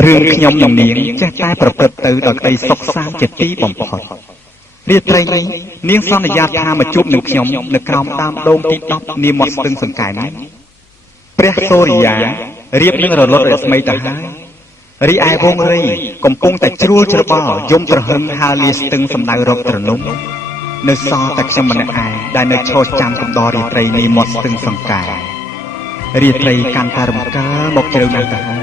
រឿងខ្ញុំនឹងនាងចេះតែប្រព្រឹត្តទៅដោយក្តីសុខសាន្តជាទីបំផុតរាត្រីនេះនាងសន្យាថាមកជួបនឹងខ្ញុំនៅក្រោមដើមដូងទី10នាមាត់ស្ទឹងសង្កែនេះព្រះសូរិយារៀបនឹងរលត់រស្មីទៅហើយរីឯវងរីកំពុងតែជ្រួលច្របល់យំត្រហឹងហើរលាស្ទឹងសម្ដៅរកត្រនំនៅសល់តែខ្ញុំម្នាក់ឯងដែលនៅឈរចាំកំដររាត្រីនេះមាត់ស្ទឹងសង្កែរាត្រីកាន់តែរំកើមកជ្រៅណាស់ទៅហើយ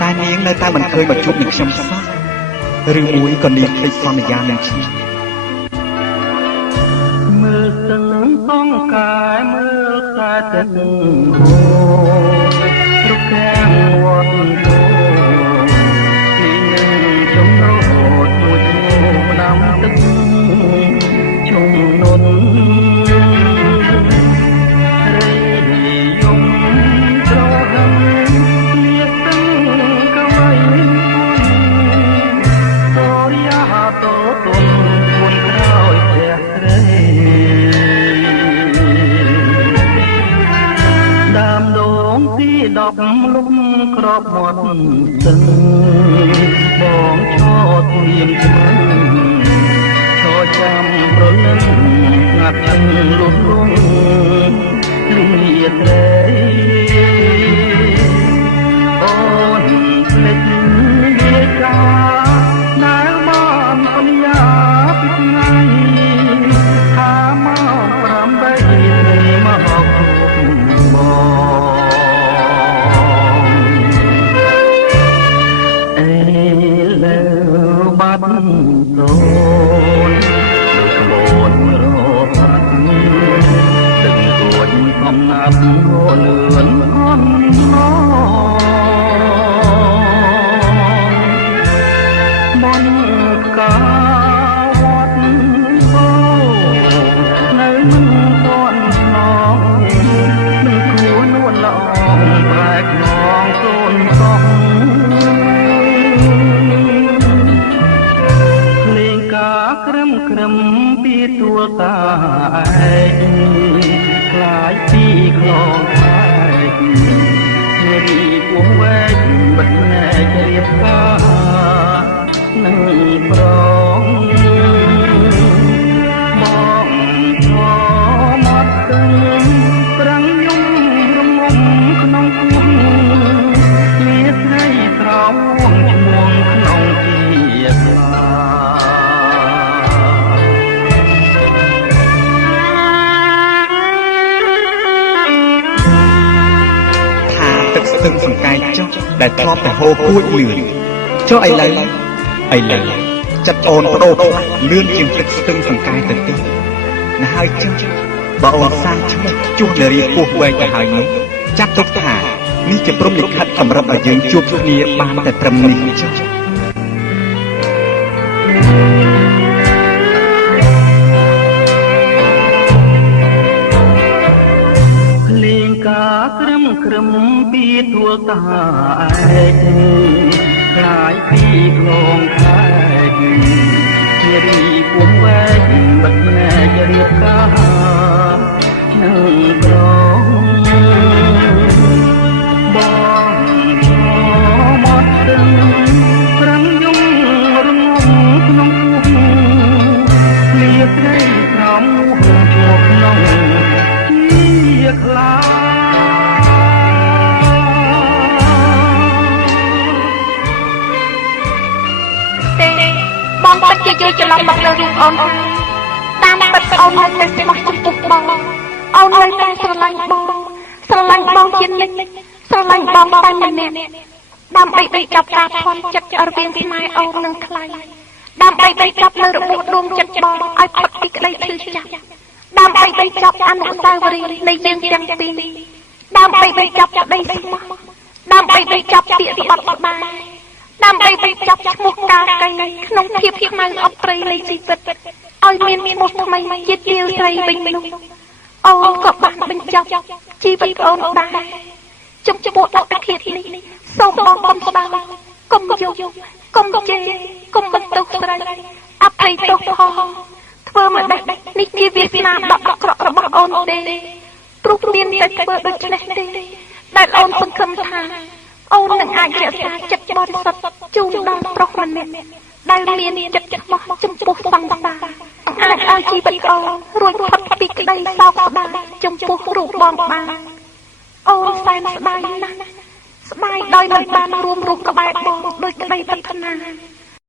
តែនាងនៅតែមិនឃើញមកជួបនឹងខ្ញុំសោះឬមួយក៏នាងភ្លេចសន្យានឹងខ្ញុំមើលស្ទឹងសង្កែមើលខ្សែទឹកហូររុកខាងវត្តទីនឹងចំណោតមួយឈ្មោះដាំទឹកជុំនុនដកលំក្របមាត់ស្ទឹងបងឈរធៀមឆ្មាំឈរចាំប្រលឹងស្ងាត់ឈឹងលុះលងលំលាត្រីអូនភ្លេចវាកាណែបានសន្យាពីថ្ងៃថាមក8ត្រីមកបងបាត់សូនដូចក្បួនរត់ទឹកគួចកំណាប់ងលឿនអន់ឡងមន្តកាវត្តហូនៅមិនទាន់ឆ្លងមិនគួរនួនល្អប្រែកងងសូនកោះក្រឹមពីទួលតាឯងខ្លាយពីខ្លោងឯងនារីគួងវែងបិទណែករៀបការនឹងប្រងបងឈរមកទឹងប្រាំងយំរងំក្នុងពោះលាស្រីស្រោងឈ្មោះក្នុងជាស្លាស្ទឹងសង្កែចុះដែលធ្លាប់តែហូរគួចលឿនចុះឥឡូវចិត្តអូនបដូរផ្លាស់លឿនជាងទឹកស្ទឹងសង្កែទៅទៀតណាហើយចុះបើអូនសាងឈ្មោះជួសនារីពោះវែងទៅហើយនោះចាត់ទុកថានេះជាព្រំលិខិតសម្រាប់ឲ្យយើងជួបគ្នាបានតែត្រឹមនេះចុះក្រឹមពីទួលតាឯងខ្លាយពីខ្លងខែកជារីពុំវែងបិទណែករៀបការនឹងប្រងបងឈរមកទឹងប្រាំងយំរងំក្នុងពោះលាត្រីក្រោមជួបក្នុងជាខ្លាបងពិតជាយល់ច្រឡំមកលើរឿងអូនតាមពិតអូននៅតែស្មោះចំពោះបងអូននៅតែស្រឡាញ់បងជានិច្ចស្រឡាញ់បងតែម្នាក់ដើម្បីបញ្ចប់ការធន់ចិត្តរវាងស្នេហ៍អូននិងថ្លៃដើម្បីបញ្ចប់នៅរបួសដួងចិត្តបងឲ្យផុតពីក្តីឈឺចាប់ដើម្បីបញ្ចប់អនុស្សាវរីយ៍នៃយើងទាំងពីរដើម្បីបញ្ចប់ក្តីស្មោះដើម្បីបញ្ចប់ពាក្យស្បត់ស្បាយដើម្បីបញ្ចប់ឈ្មោះកាកៃក្នុងភាពខ្មៅអបព្រៃនៃជីវិតឲ្យមានឈ្មោះថ្មីជាទាលស្រីវិញនោះអូនក៏បានបញ្ចប់ជីវិតអូនដែរចំពោះអត្តឃាតនេះសូមបងកុំស្ដាប់កុំយកកុំជេរកុំបន្ទោសស្រីអភ័យទោសផងធ្វើមកដេះនេះជាវាសនាដ៏អាក្រក់របស់អូនទេព្រោះមានតែធ្វើដូច្នេះទេដែលអូនសង្ឃឹមថា អូននឹងអាចរក្សាចិត្តបរិសុទ្ធជូនដល់ប្រុសម្នាក់ដែលមានចិត្តឆ្មោះចំពោះសង្សារអាចឲ្យជីវិតអូនរួចផុតពីក្តីសោកស្ដាយចំពោះរូបបងបានអូនសែនស្ដាយណាស់ស្ដាយដោយមិនបានរួមរស់ក្បែរបងដោយក្តីប្រាថ្នា